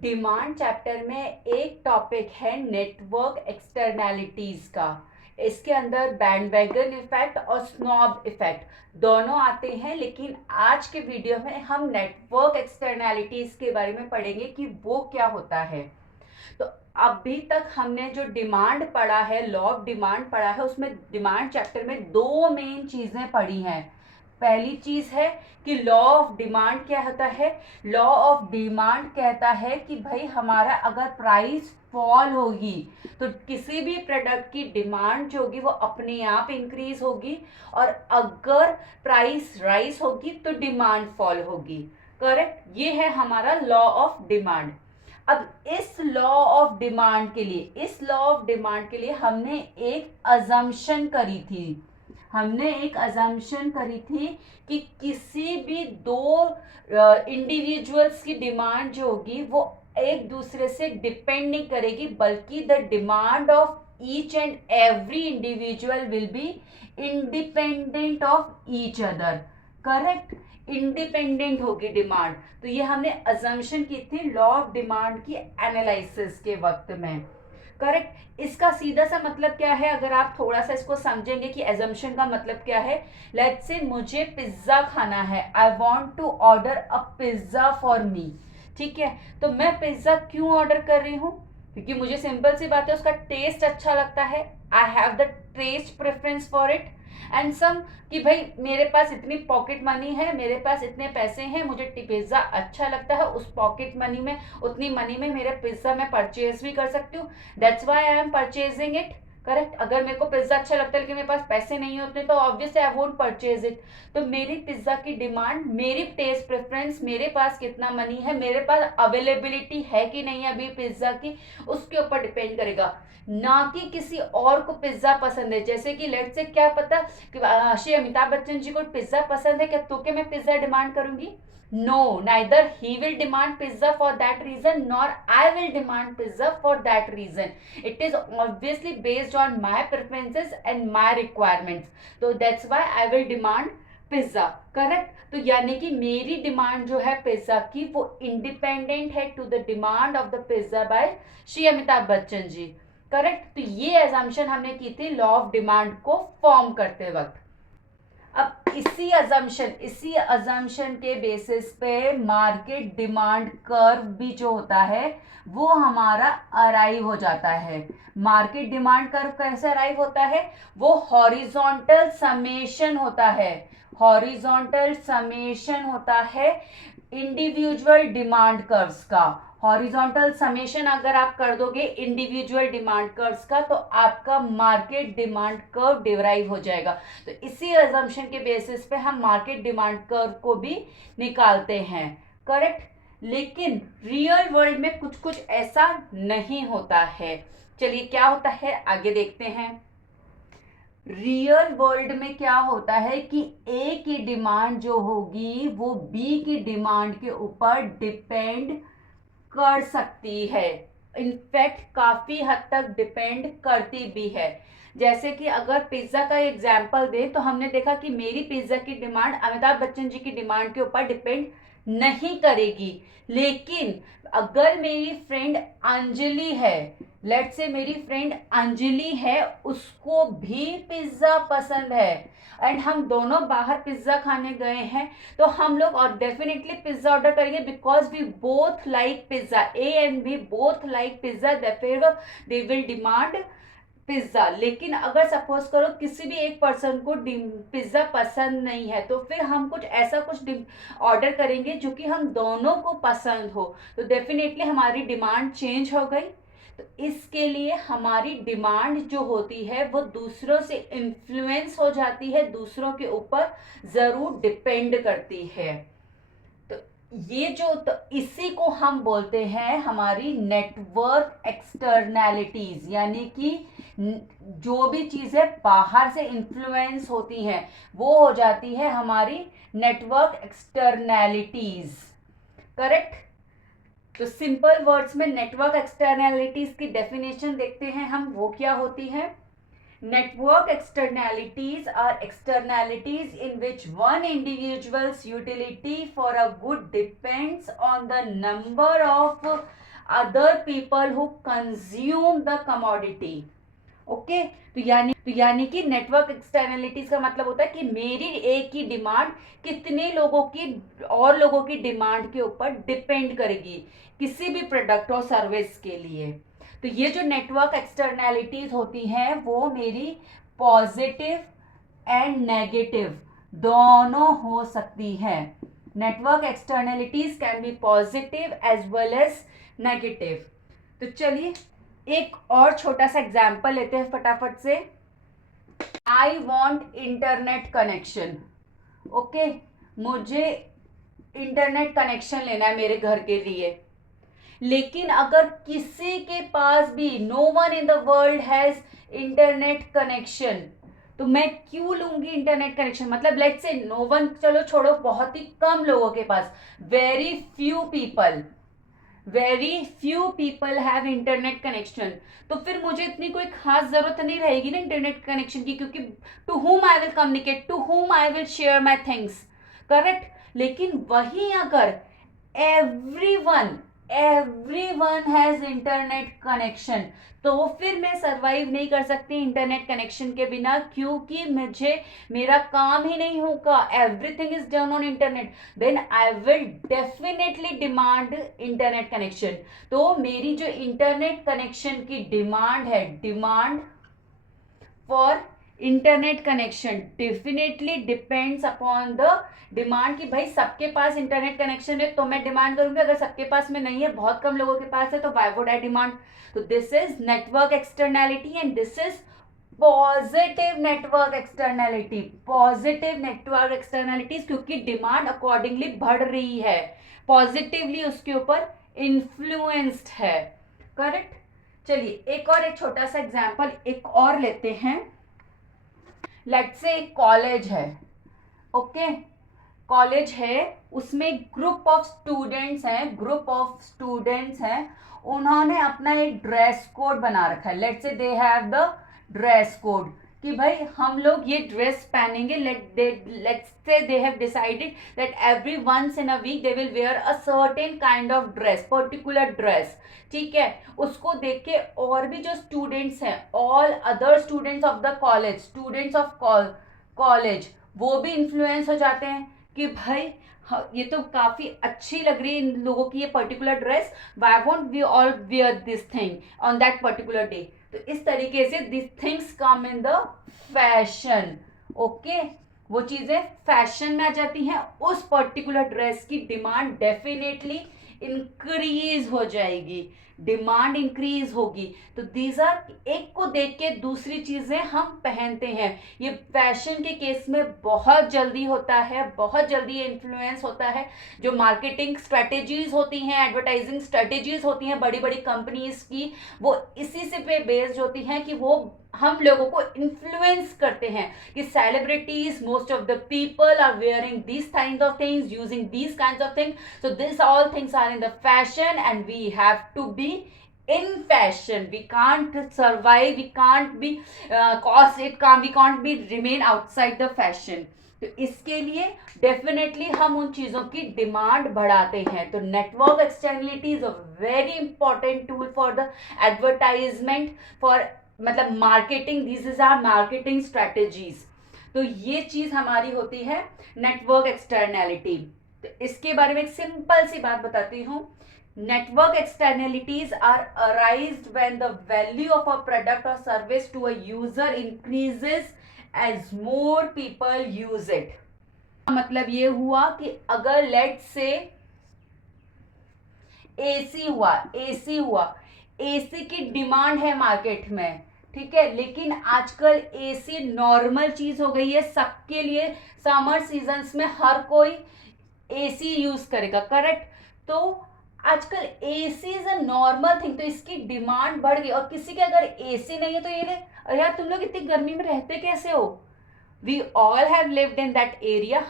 Demand chapter में एक topic है नेटवर्क एक्सटर्नैलिटीज का। इसके अंदर बैंडवैगन इफेक्ट और स्नॉब इफेक्ट दोनों आते हैं, लेकिन आज के वीडियो में हम नेटवर्क एक्सटर्नैलिटीज के बारे में पढ़ेंगे कि वो क्या होता है। तो अभी तक हमने जो डिमांड पढ़ा है, लॉ ऑफ डिमांड पढ़ा है, उसमें डिमांड चैप्टर में दो मेन चीजें पढ़ी हैं। पहली चीज है कि लॉ ऑफ डिमांड क्या होता है। लॉ ऑफ डिमांड कहता है कि भाई हमारा अगर प्राइस फॉल होगी तो किसी भी प्रोडक्ट की डिमांड जो होगी वो अपने आप इंक्रीज होगी, और अगर प्राइस राइज होगी तो डिमांड फॉल होगी। करेक्ट, ये है हमारा लॉ ऑफ डिमांड। अब इस लॉ ऑफ डिमांड के लिए, इस लॉ ऑफ डिमांड के लिए हमने एक अजम्पशन करी थी। हमने एक अजम्पशन करी थी कि किसी भी दो इंडिविजुअल्स की डिमांड जो होगी वो एक दूसरे से डिपेंड नहीं करेगी, बल्कि the demand of each and every individual will be independent of each other. Correct, independent होगी डिमांड। तो ये हमने अजम्पशन की थी लॉ ऑफ डिमांड की एनालिसिस के वक्त में। करेक्ट, इसका सीधा सा मतलब क्या है, अगर आप थोड़ा सा इसको समझेंगे कि एजम्पशन का मतलब क्या है। लेट्स से मुझे पिज्जा खाना है, I want to order a pizza for me. ठीक है, तो मैं पिज्जा क्यों ऑर्डर कर रही हूँ? क्योंकि मुझे सिंपल सी बात है, उसका टेस्ट अच्छा लगता है। I have the taste preference for it. And some कि भाई मेरे पास इतनी पॉकेट मनी है, मेरे पास इतने पैसे हैं, मुझे पिज्ज़ा अच्छा लगता है, उस पॉकेट मनी में, उतनी मनी में मेरा पिज्ज़ा मैं परचेज भी कर सकती हूँ। That's why I am purchasing it. Correct, अगर मेरे को पिज्ज़ा अच्छा लगता है लेकिन मेरे पास पैसे नहीं होते तो obviously I won't purchase it. तो मेरी पिज्ज़ा की डिमांड, मेरी टेस्ट प्रेफरेंस, मेरे पास कितना मनी है, मेरे पास अवेलेबिलिटी है कि नहीं है अभी पिज्ज़ा की, उसके ऊपर डिपेंड करेगा, ना कि किसी और को पिज्ज़ा पसंद है। जैसे कि लेट से क्या पता कि श्री अमिताभ बच्चन जी को पिज्ज़ा पसंद है, क्या तो क्या मैं पिज्ज़ा डिमांड करूंगी? No, neither he will demand pizza for that reason, nor I will demand pizza for that reason. It is obviously based on my preferences and my requirements. So that's why I will demand pizza. Correct, तो यानी कि मेरी demand जो है pizza की वो independent है to the demand of the pizza by Shri Amitabh Bachchan ji. Correct, तो ये एजम्पशन हमने की थी लॉ ऑफ डिमांड को फॉर्म करते वक्त। अब इसी अजम्पशन के बेसिस पे मार्केट डिमांड कर्व भी जो होता है वो हमारा अराइव हो जाता है। मार्केट डिमांड कर्व कैसे अराइव होता है? वो हॉरिजॉन्टल समेशन होता है। हॉरिजॉन्टल समेशन होता है इंडिविजुअल डिमांड कर्व्स का। हॉरिजॉन्टल समेशन अगर आप कर दोगे इंडिविजुअल डिमांड कर्व्स का तो आपका मार्केट डिमांड कर्व डिराइव हो जाएगा। तो इसी अजम्पशन के बेसिस पे हम मार्केट डिमांड कर्व को भी निकालते हैं। करेक्ट, लेकिन रियल वर्ल्ड में कुछ कुछ ऐसा नहीं होता है। चलिए क्या होता है आगे देखते हैं। रियल वर्ल्ड में क्या होता है कि ए की डिमांड जो होगी वो बी की डिमांड के ऊपर डिपेंड कर सकती है। इनफैक्ट काफी हद तक डिपेंड करती भी है। जैसे कि अगर पिज्जा का एग्जाम्पल दें तो हमने देखा कि मेरी पिज्जा की डिमांड अमिताभ बच्चन जी की डिमांड के ऊपर डिपेंड नहीं करेगी, लेकिन अगर मेरी फ्रेंड अंजलि है, लेट से मेरी फ्रेंड अंजलि है, उसको भी पिज्जा पसंद है एंड हम दोनों बाहर पिज्जा खाने गए हैं, तो हम लोग और डेफिनेटली पिज्जा ऑर्डर करेंगे because we both like pizza. A and B both like pizza, they will demand pizza. लेकिन अगर सपोज करो किसी भी एक पर्सन को पिज्जा पसंद नहीं है तो फिर हम कुछ ऐसा कुछ ऑर्डर करेंगे जो कि हम दोनों को पसंद हो, तो डेफिनेटली हमारी डिमांड चेंज हो गई। तो इसके लिए हमारी डिमांड जो होती है वो दूसरों से इन्फ्लुएंस हो जाती है, दूसरों के ऊपर जरूर डिपेंड करती है। तो ये जो, तो इसी को हम बोलते हैं हमारी नेटवर्क एक्सटर्नैलिटीज, यानी कि जो भी चीजें बाहर से इन्फ्लुएंस होती हैं वो हो जाती है हमारी नेटवर्क एक्सटर्नैलिटीज। करेक्ट, तो सिंपल वर्ड्स में नेटवर्क एक्सटर्नैलिटीज की डेफिनेशन देखते हैं हम, वो क्या होती है। Network externalities are externalities in which one individual's utility for a good depends on the number of other people who consume the commodity. Okay तो यानी कि नेटवर्क एक्सटर्नलिटीज का मतलब होता है कि मेरी एक की डिमांड कितने लोगों की और लोगों की डिमांड के ऊपर डिपेंड करेगी किसी भी प्रोडक्ट और सर्विस के लिए. तो ये जो नेटवर्क एक्सटर्नलिटीज होती हैं वो मेरी पॉजिटिव एंड नेगेटिव दोनों हो सकती है. Network externalities can be positive as well as negative. तो चलिए एक और छोटा सा एग्जाम्पल लेते हैं फटाफट से. I want internet connection. Okay मुझे इंटरनेट कनेक्शन लेना है मेरे घर के लिए, लेकिन अगर किसी के पास भी no one in the world has internet connection, तो मैं क्यों लूंगी इंटरनेट कनेक्शन. मतलब लेट्स से नो वन, चलो छोड़ो, बहुत ही कम लोगों के पास, very few people have internet connection, तो फिर मुझे इतनी कोई खास जरूरत नहीं रहेगी ना इंटरनेट कनेक्शन की, क्योंकि to whom I will communicate, to whom I will share my things. Correct. लेकिन वहीं अगर एवरीवन हैज इंटरनेट कनेक्शन, तो फिर मैं सरवाइव नहीं कर सकती इंटरनेट कनेक्शन के बिना, क्योंकि मुझे मेरा काम ही नहीं होगा. Everything is done on internet. Then I will definitely demand internet connection. तो मेरी जो इंटरनेट कनेक्शन की डिमांड है, demand for internet connection definitely depends upon the demand कि भाई सबके पास इंटरनेट कनेक्शन है तो मैं डिमांड करूंगी. अगर सबके पास में नहीं है, बहुत कम लोगों के पास है, तो व्हाई वुड आई डिमांड. तो this is network externality and this is positive network externality. Positive network externalities, क्योंकि डिमांड अकॉर्डिंगली बढ़ रही है, पॉजिटिवली उसके ऊपर इन्फ्लुएंस्ड है. करेक्ट. चलिए एक छोटा सा एग्जाम्पल एक और लेते हैं. लेट्स से एक कॉलेज है. ओके कॉलेज है, उसमें ग्रुप ऑफ स्टूडेंट्स हैं. उन्होंने अपना एक ड्रेस कोड बना रखा है. Let's say they have the dress code कि भाई हम लोग ये ड्रेस पहनेंगे. Let's say they have decided that every once in a week they will wear a certain kind of dress, particular dress. ठीक है. उसको देख के और भी जो स्टूडेंट्स हैं, all other students of the college, students of college, वो भी इन्फ्लुएंस हो जाते हैं कि भाई ये तो काफी अच्छी लग रही है इन लोगों की ये particular dress, why won't we all wear this thing on that particular day. तो इस तरीके से this things come in the fashion. Okay वो चीजें फैशन में आ जाती हैं. उस पर्टिकुलर ड्रेस की डिमांड डेफिनेटली इंक्रीज हो जाएगी, डिमांड इंक्रीज होगी. तो दीज आर, एक को देख के दूसरी चीजें हम पहनते हैं. ये फैशन के केस में बहुत जल्दी होता है, बहुत जल्दी इन्फ्लुएंस होता है. जो मार्केटिंग स्ट्रेटेजीज होती हैं, एडवर्टाइजिंग स्ट्रेटेजीज होती हैं बड़ी बड़ी कंपनीज की, वो इसी से पे बेस्ड होती हैं कि वो हम लोगों को इन्फ्लुएंस करते हैं कि celebrities, most of the people are wearing this kind of things, using this kind of things. So this all things are in the fashion and we have to be in fashion. We can't survive, we can't be we can't be remain outside the fashion. तो इसके लिए definitely हम उन चीजों की demand बढ़ाते हैं. तो network externality is a very important tool for the advertisement, for मतलब marketing. This is our marketing strategies. तो ये चीज हमारी होती है नेटवर्क एक्सटर्नैलिटी. तो इसके बारे में एक सिंपल सी बात बताती हूँ. Network externalities are arised when the value of a product or service to a user increases as more people use it. मतलब ये हुआ कि अगर लेट्स से एसी की डिमांड है मार्केट में, ठीक है, लेकिन आजकल एसी नॉर्मल चीज हो गई है सबके लिए. समर सीजन्स में हर कोई एसी यूज करेगा. करेक्ट. तो आजकल AC is a normal thing, तो इसकी डिमांड बढ़ गई. और किसी के अगर एसी नहीं है तो ये अरे यार तुम लोग इतनी गर्मी में रहते कैसे हो. We all have lived in that area.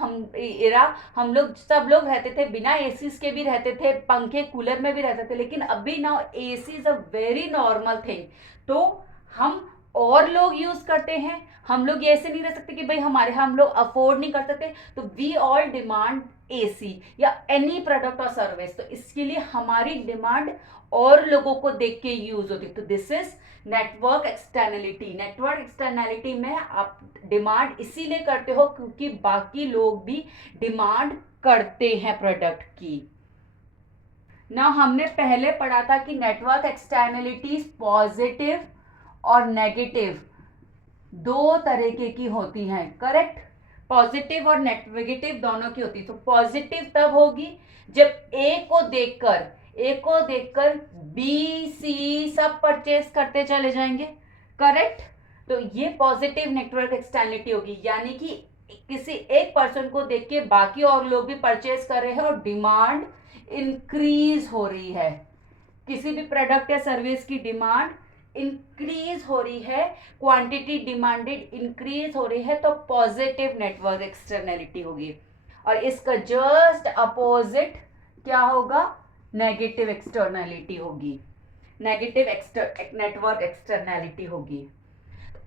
हम लोग सब लोग रहते थे बिना एसी के भी रहते थे, पंखे कूलर में भी रहते थे, लेकिन अभी now AC is a very normal thing. तो हम और लोग यूज करते हैं, हम लोग ये ऐसे नहीं रह सकते कि भाई हम लोग अफोर्ड नहीं कर सकते, तो वी ऑल डिमांड एसी या एनी प्रोडक्ट और सर्विस, तो इसके लिए हमारी डिमांड और लोगों को देख के यूज होती है। तो this is network externality. Network externality में आप डिमांड इसीलिए करते हो क्योंकि बाकी लोग भी डिमांड करते हैं प्रोडक्ट की ना। हमने पहले पढ़ा था कि नेटवर्क एक्सटर्नलिटीज पॉजिटिव और नेगेटिव दो तरीके की होती हैं, करेक्ट। पॉजिटिव और नेगेटिव दोनों की होती है। तो पॉजिटिव तब होगी जब ए को देखकर बी सी सब परचेज करते चले जाएंगे, करेक्ट। तो ये पॉजिटिव नेटवर्क एक्सटर्नलिटी होगी, यानी कि किसी एक पर्सन को देख के बाकी और लोग भी परचेज कर रहे हैं और डिमांड इंक्रीज हो रही है। किसी भी प्रोडक्ट या सर्विस की डिमांड इंक्रीज हो रही है, क्वांटिटी डिमांडेड इंक्रीज हो रही है, तो पॉजिटिव नेटवर्क एक्सटर्नलिटी होगी। और इसका जस्ट अपोजिट क्या होगा, नेगेटिव एक्सटर्नलिटी होगी, नेगेटिव नेटवर्क एक्सटर्नलिटी होगी।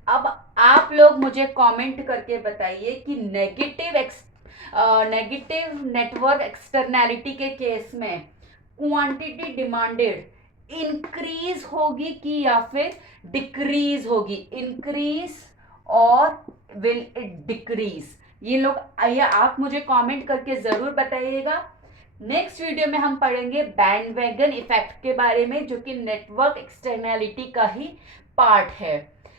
अब आप लोग मुझे कमेंट करके बताइए कि नेगेटिव नेटवर्क एक्सटर्नलिटी के केस में क्वांटिटी डिमांडेड इंक्रीज होगी कि या फिर डिक्रीज होगी, इंक्रीज और विल इट डिक्रीज। ये आप मुझे कमेंट करके जरूर बताइएगा। नेक्स्ट वीडियो में हम पढ़ेंगे बैंडवैगन इफेक्ट के बारे में, जो कि नेटवर्क एक्सटर्नलिटी का ही पार्ट है।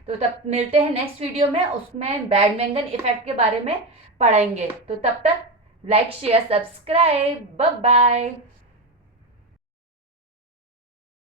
तो तब मिलते हैं नेक्स्ट वीडियो में, उसमें बैंडवैगन इफेक्ट के बारे में पढ़ेंगे। तो तब तक like share subscribe, bye bye.